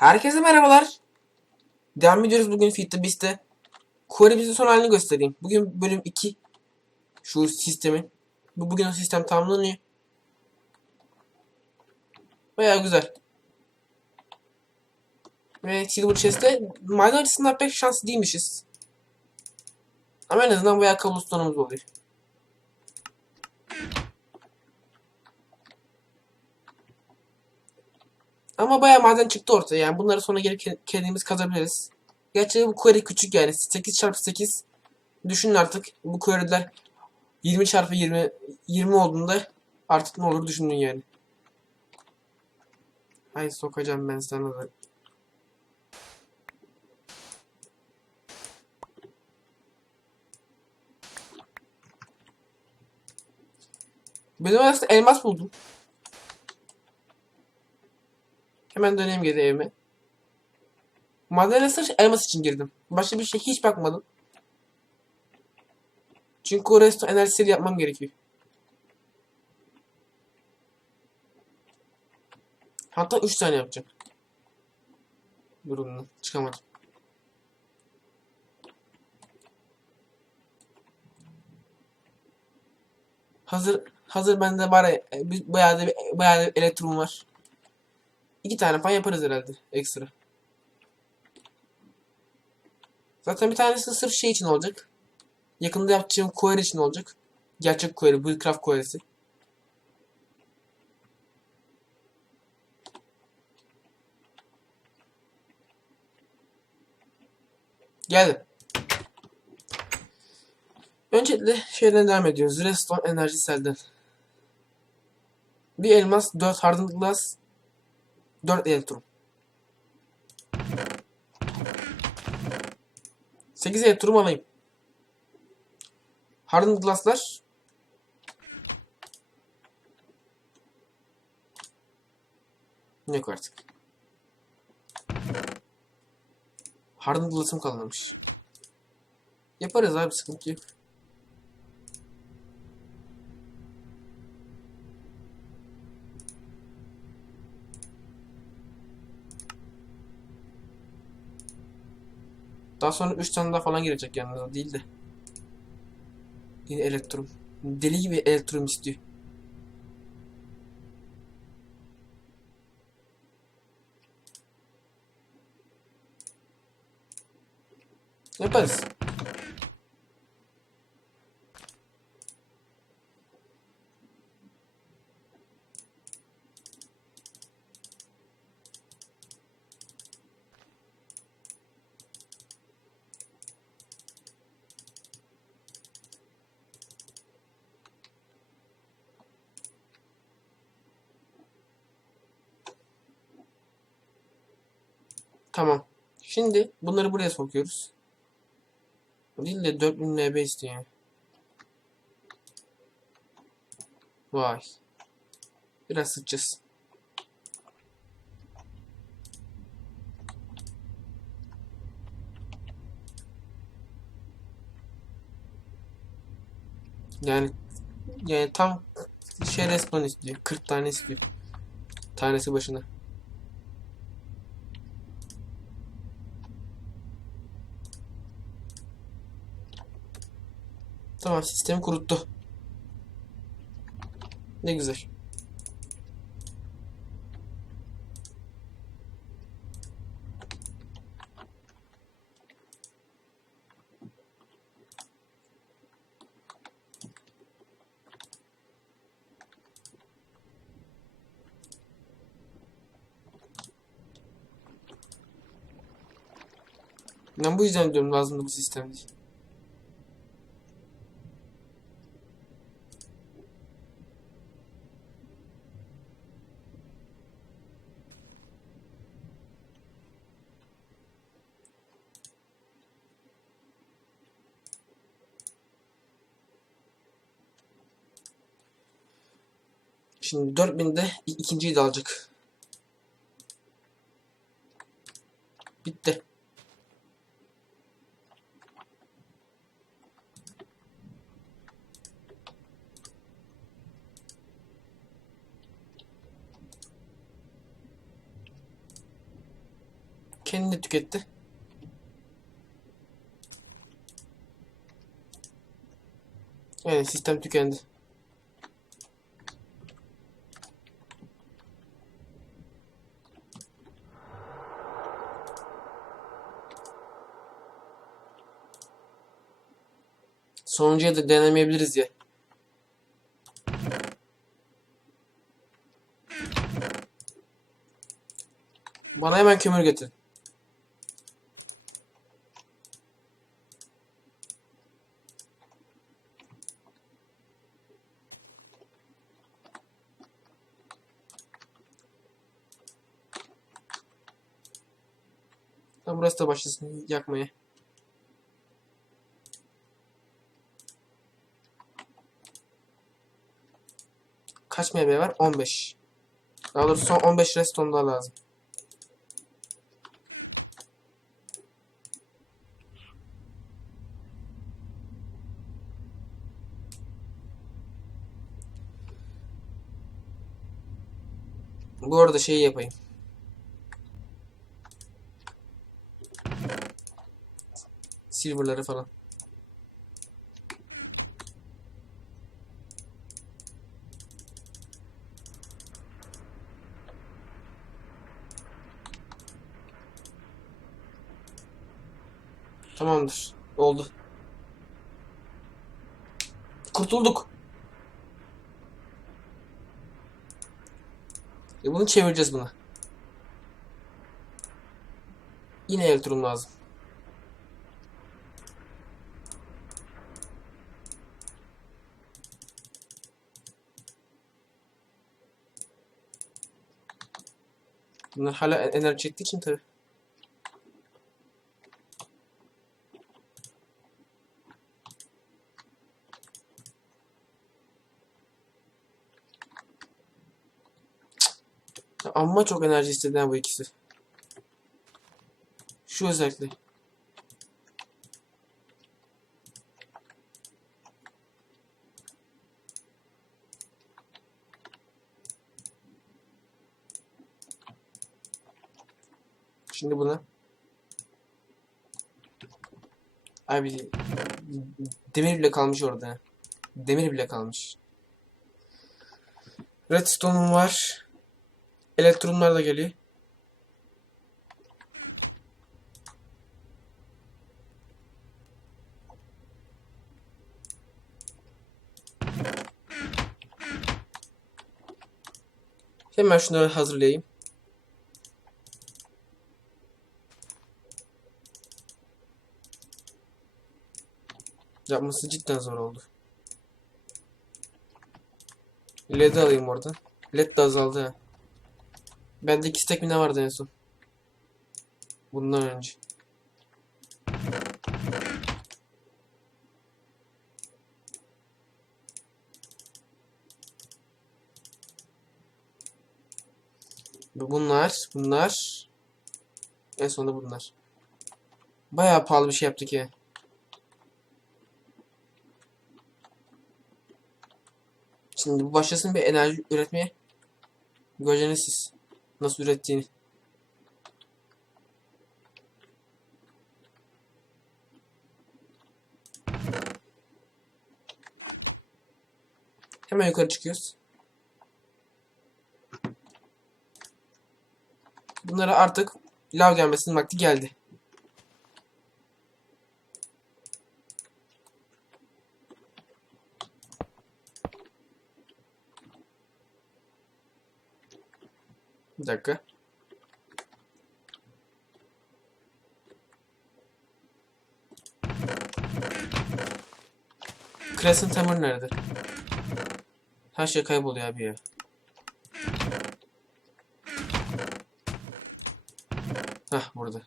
Herkese merhabalar. Devam ediyoruz bugün Fit the Beast'te. Query'imizin son halini göstereyim. Bugün bölüm 2. Şu sistemin. Bu bugün o sistem tamamlanıyor. Baya güzel. Ve Silver Chest'te maden açısından pek şanslı değilmişiz. Ama en azından bayağı cobblestone'umuz oluyor. Ama bayağı maden çıktı ortaya yani bunları sonra gelip ke- kendimiz kazabiliriz. Gerçi bu query küçük yani 8 çarpı 8 düşünün artık bu query'ler 20 çarpı 20 20 olduğunda artık ne olur düşünün yani. Ay sokacağım ben sana da. Benim aslında elmas buldum. Hemen döneyim geri evime. Madene sırf elmas için girdim. Başka bir şey hiç bakmadım. Çünkü o resto enerjisiyle yapmam gerekiyor. Hatta 3 tane yapacağım. Durumda çıkamadım. Hazır hazır bende bari bayağı da bayağı da elektrum var. İki tane falan yaparız herhalde ekstra. Zaten bir tanesi sırf şey için olacak. Yakında yapacağım query için olacak. Gerçek query, Buildcraft query'si. Geldi. Öncelikle şeyden devam ediyoruz. Redstone enerji selden. Bir elmas, 4 hardened glass, 4 elektron. 8 elektron alayım. Hardened glass'lar Yok artık. Hardened glass'ım kalmamış. Yaparız abi sıkıntı yok. Daha sonra 3 tane daha falan girecek yanına değil de. Yine elektrum. Deli gibi elektrum istiyor. Yaparız. Tamam. Şimdi bunları buraya sokuyoruz. Değil de 4000 MB istiyor. Vay. Biraz sıkacağız. Yani yani tam şey respawn istiyor. 40 tane istiyor. Tanesi başına. Tamam sistemi kuruttu. Ne güzel. Ben bu yüzden diyorum lazımdı bu sistem. Şimdi 4000'de i- ikinciyi de alacak. Bitti. Kendini tüketti. Evet sistem tükendi. Sonuncuya da denemeyebiliriz ya. Bana hemen kömür getir. Tam burası da başlasın yakmaya. Kaç meyve var? 15. Daha doğrusu son 15 reston daha lazım. Bu arada şeyi yapayım. Silver'ları falan. Tamamdır. Oldu. Kurtulduk. E bunu çevireceğiz buna. Yine elektron lazım. Bunlar hala enerji çektiği için tabii. Amma çok enerji istedi ha bu ikisi. Şu özellikle. Şimdi buna. Abi demir bile kalmış orada. Demir bile kalmış. Redstone'um var. Elektronlar da geliyor. Hemen şunları hazırlayayım. Yapması cidden zor oldu. LED alayım oradan. LED de azaldı. Bende iki stack mi ne vardı en son? Bundan önce. Bu- Bunlar, bunlar. En sonunda bunlar. Bayağı pahalı bir şey yaptık ya. Şimdi bu başlasın bir enerji üretmeye. Göreceksiniz siz nasıl ürettiğini. Hemen yukarı çıkıyoruz. Bunlara artık lav gelmesinin vakti geldi. Dakika. Crescent Hammer nerede? Her şey kayboluyor abi ya. Hah burada.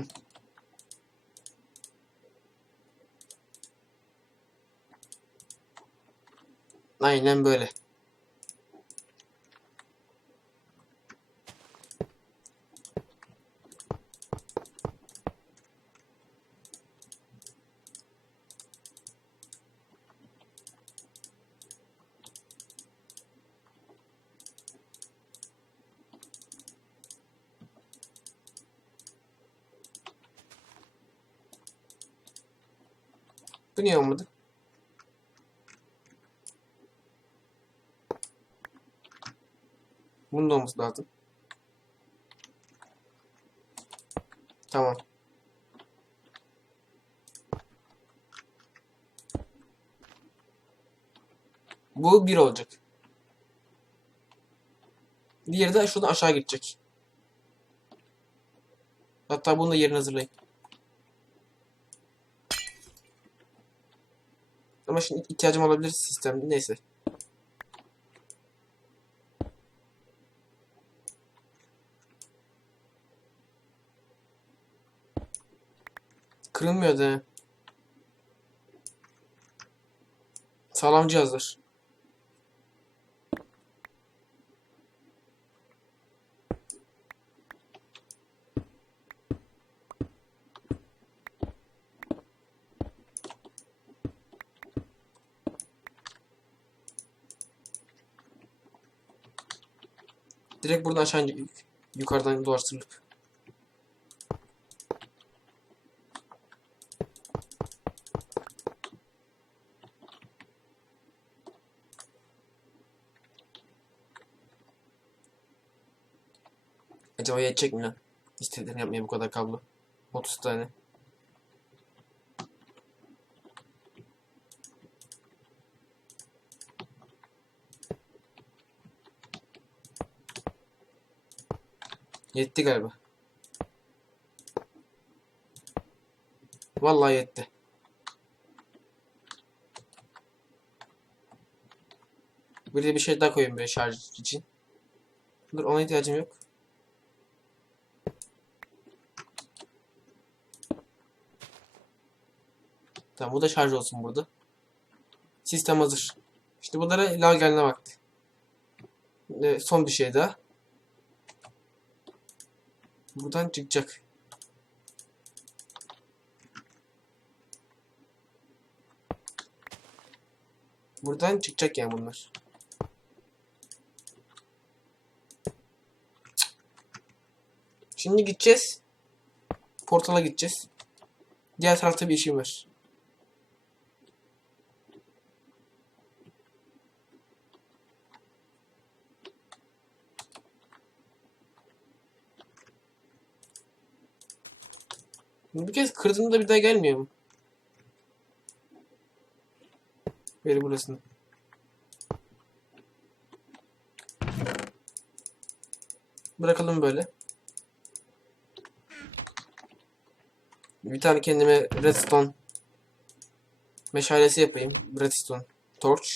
Hı. Aynen böyle. Niye olmadı? Bunun da olması lazım. Tamam. Bu bir olacak. Diğeri de şuradan aşağı gidecek. Hatta bunu da yerine hazırlayın. Ama şimdi ihtiyacım olabilir sistemde. Neyse. Kırılmıyor da. Sağlam cihazlar. Direkt buradan aşağı. Yukarıdan dolaştırılıp. Acaba yetecek mi lan? İstediğini yapmaya bu kadar kablo. 30 tane. Yetti galiba. Vallahi yetti. Buraya bir şey daha koyayım böyle şarj için. Dur ona ihtiyacım yok. Tamam bu da şarj olsun burada. Sistem hazır. İşte bunlara lav gelene vakti. Ee, son bir şey daha. Buradan çıkacak. Buradan çıkacak yani bunlar. Şimdi gideceğiz. Portala gideceğiz. Diğer tarafta bir işim var. Bir kez kırdığımda bir daha gelmiyor mu? Veri burasını. Bırakalım böyle. Bir tane kendime redstone meşalesi yapayım. Redstone torch.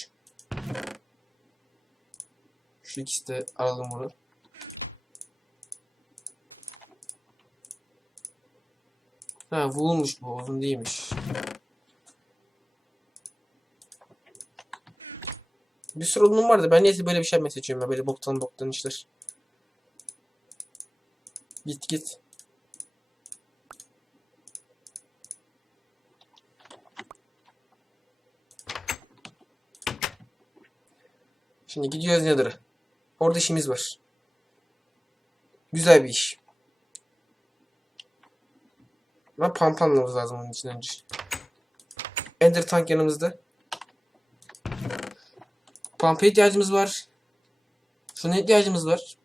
Şu ikisi de alalım bunu. Ha wool'muş bu uzun değilmiş. Bir sürü odunum vardı. Ben neyse böyle bir şey seçiyorum ya. Böyle boktan boktan işler. Git git. Şimdi gidiyoruz Nether'a. Orada işimiz var. Güzel bir iş. Ama pump lazım onun için önce. Ender tank yanımızda. Pump'a ihtiyacımız var. Şuna ihtiyacımız var.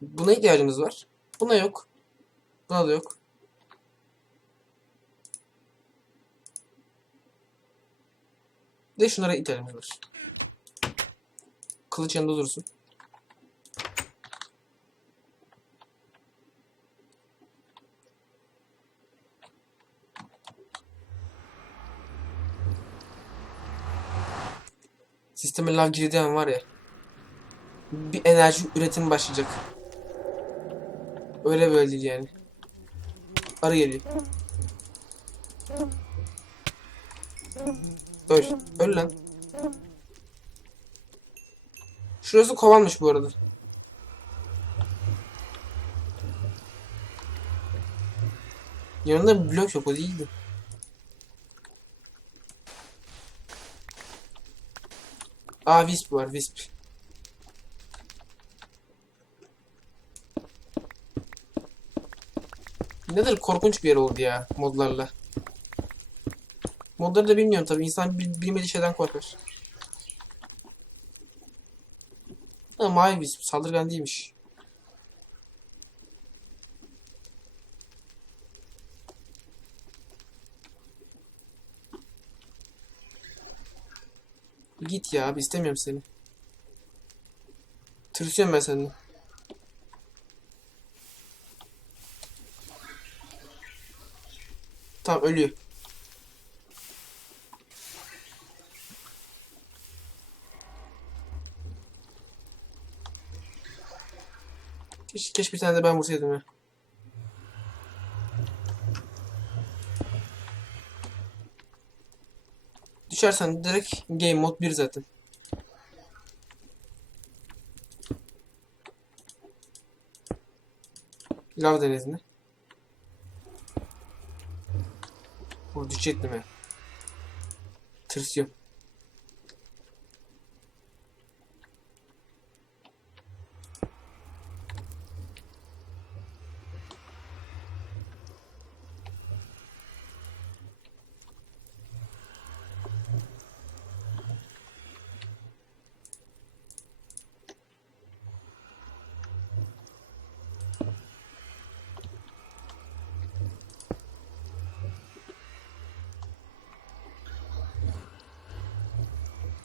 Buna ihtiyacımız var. Buna yok. Buna da yok. De şunlara ihtiyacımız var. Kılıç yanında dursun. Sisteme lav girdiği an var ya. Bir enerji üretimi başlayacak. Öyle böyle değil yani. Arı geliyor. Öl. Öl lan. Şurası kovanmış bu arada. Yanında bir blok yok o değildi. Aa Wisp var Wisp. Nedir korkunç bir yer oldu ya modlarla. Modları da bilmiyorum tabii. İnsan bil- bilmediği şeyden korkar. Ha, mavi wisp. Saldırgan değilmiş. Git ya abi istemiyorum seni. Tırsıyorum ben senden. Tamam ölüyor. Keşke, keşke bir tane de ben vursaydım ya. Düşersen direkt game mode 1 zaten. Lav denizine. O düşecektim ya. Tırsıyorum.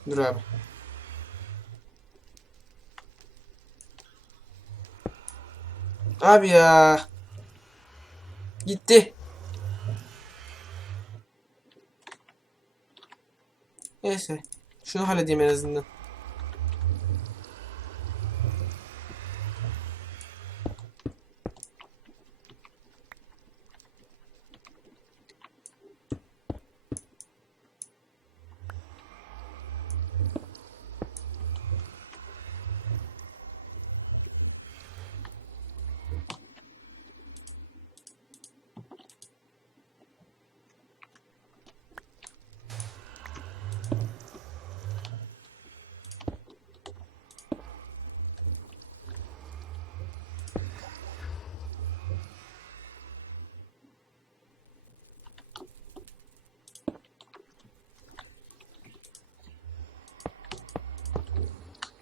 Dur abi. Abi ya. Gitti. Neyse. Şunu halledeyim en azından.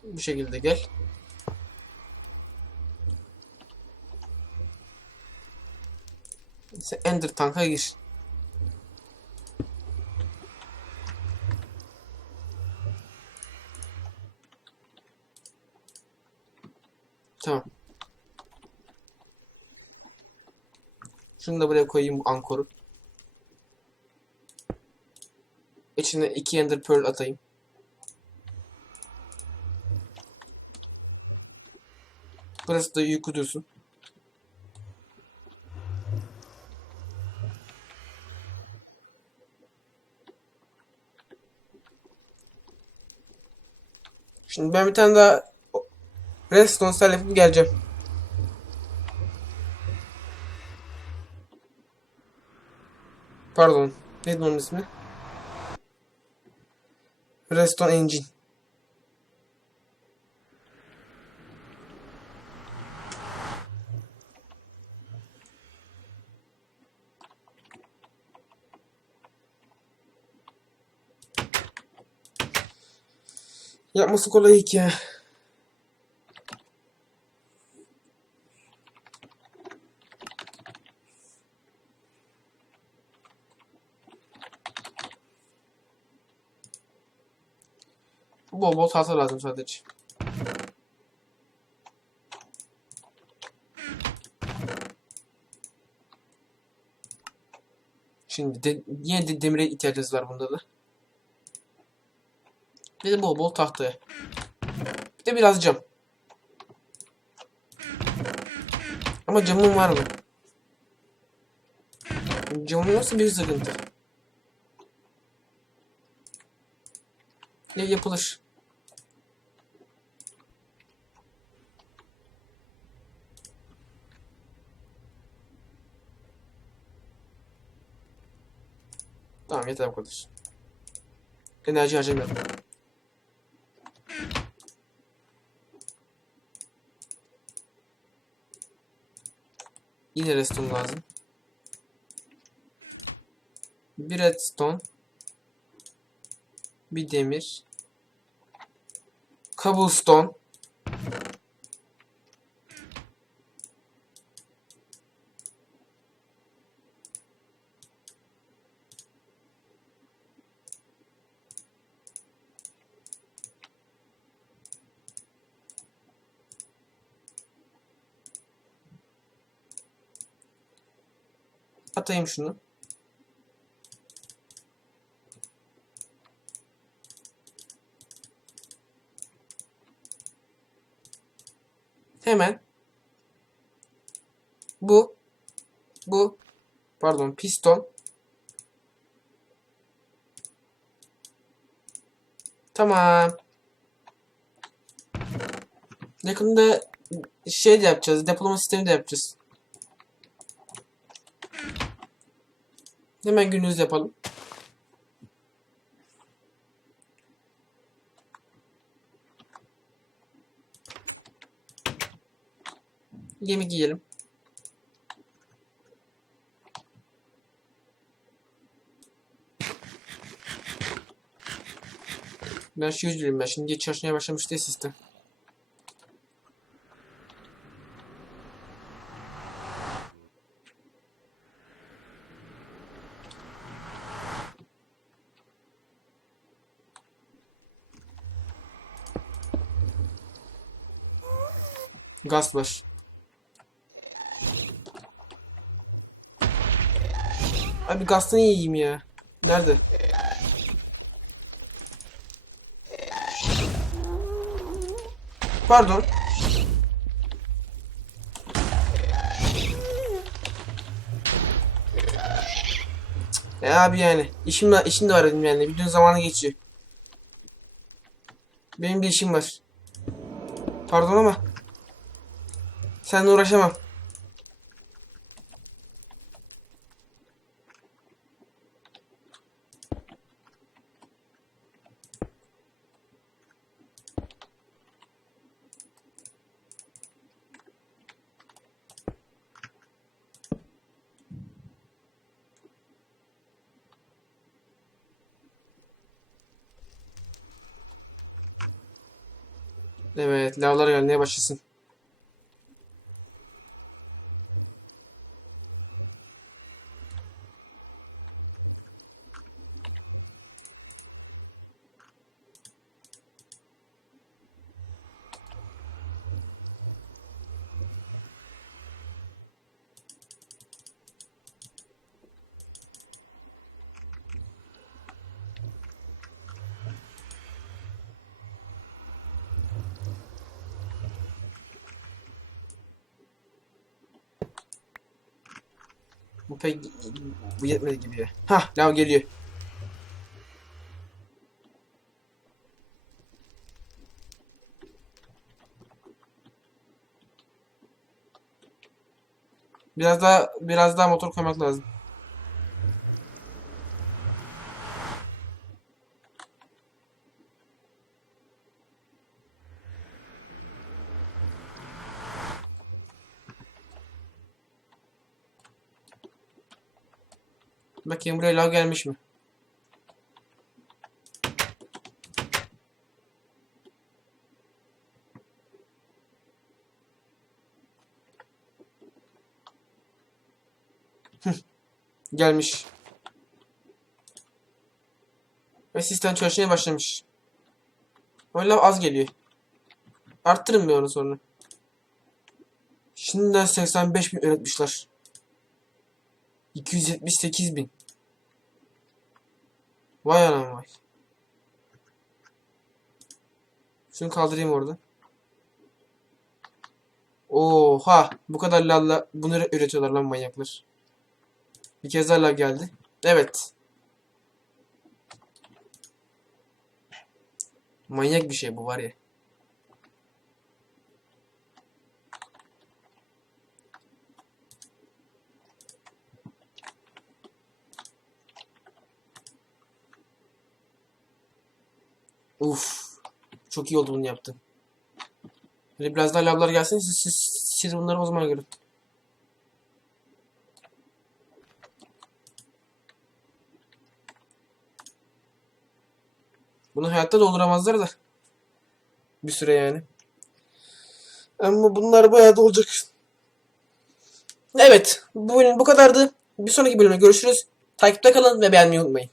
Bu şekilde gel. Sen Ender tank'a gir. Tamam. Şunu da buraya koyayım bu ankoru. İçine iki Ender Pearl atayım. Burası da uyku dursun. Şimdi ben bir tane daha Redstone cell yapıp geleceğim. Pardon. Neydi onun ismi? Redstone Engine. Yapması kolay hikaye. Bol bol tahta lazım sadece. Şimdi de, yine de demire ihtiyacımız var bunda da. Bir de bol bol tahtaya. Bir de biraz cam. Ama camım var mı? Camım yoksa bir sıkıntı. Ne yapılır? Tamam yeter bu kadar. Enerji harcamayalım. Yine redstone lazım. Bir redstone. Bir demir. Cobblestone. Atayım şunu. Hemen bu bu pardon piston Tamam. Yakında şey de yapacağız. Depolama sistemi de yapacağız. Hemen gününüzü yapalım. Gemi giyelim. Ben şu yüzlüyüm ben. Şimdi çalışmaya başlamış diye sistem. Gaz var. Abi gazını yiyeyim ya. Nerede? Pardon. Ya abi yani işim de, işim de var dedim yani. Bütün zamanı geçiyor. Benim bir işim var. Pardon ama seninle uğraşamam. Evet, lavlar gelmeye başlasın. Bu pek bu yetmedi gibi. Hah, lav geliyor. Biraz daha biraz daha motor koymak lazım. Bakayım buraya lav gelmiş mi? Gelmiş. Ve sistem çalışmaya başlamış. Lav az geliyor. Arttırın bir onu sonra. Şimdiden 85 bin üretmişler. 278 bin. Vay anam vay. Şunu kaldırayım orada. Oha! Bu kadar lalla bunu üretiyorlar lan manyaklar. Bir kez daha lav geldi. Evet. Manyak bir şey bu var ya. Uf. Çok iyi oldu bunu yaptın. Böyle biraz daha lavlar gelsin siz, siz, siz bunları o zaman görün. Bunu hayatta dolduramazlar da. Bir süre yani. Ama bunlar bayağı da olacak. Evet. Bu bölüm bu kadardı. Bir sonraki bölümde görüşürüz. Takipte kalın ve beğenmeyi unutmayın.